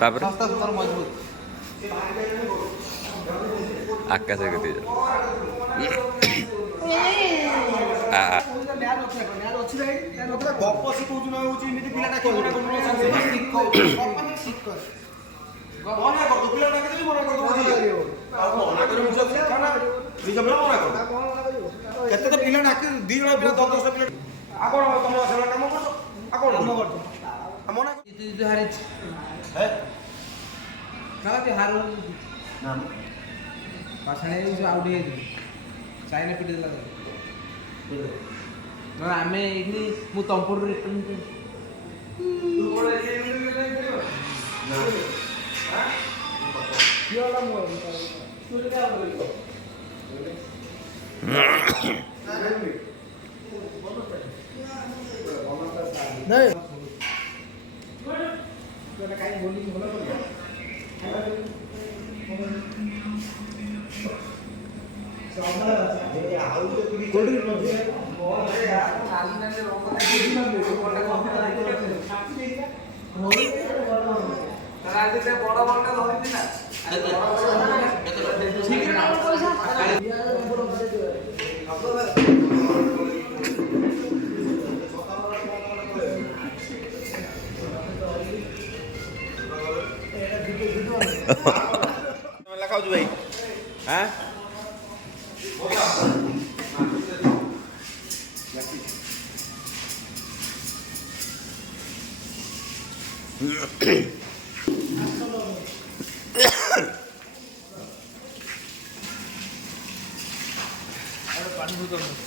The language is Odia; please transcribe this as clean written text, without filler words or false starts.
ତାପରେ ସସ୍ତା ସୁନ୍ଦର ମଜବୁତ। ଆକାଶ ଗତି ଗପ ଶିଖଉଛୁ ନା ହଉଛି ଏମିତି ପିଲାଟା କି ମନା କରୁନୁ ମନା କରିଦଉ ପିଲା ଡାକିଦେବି ମନା କରିଦଉ ମନା କରିବୁ ଶିକ୍ଷା ନା ନିଜ ପିଲା ମନା କର କେତେ ତ ପିଲା ଡାକି 2 ଜଣ ପିଲା 10 ପିଲା ଆପଣ ତମ ସେବା କାମ କରୁଛ ଆପଣ କାମ କରୁଛ ମନା ହାରିଛି ହେ ନା ହାରୁ ନା ପାଷାଣୀ ସବୁ ଆଉଟ୍ ହେଇଯାଇଥିଲି ଚାଇନା ପିଟି ଦେଲା ନହେଲେ ଆମେ ଏଇଠି ମୁଁ ତମ୍ପୁରୁ ରିଟର୍ନ ଲେଖାଉଛି ଭାଇ ହଁ ପାଣି ବୋତଲ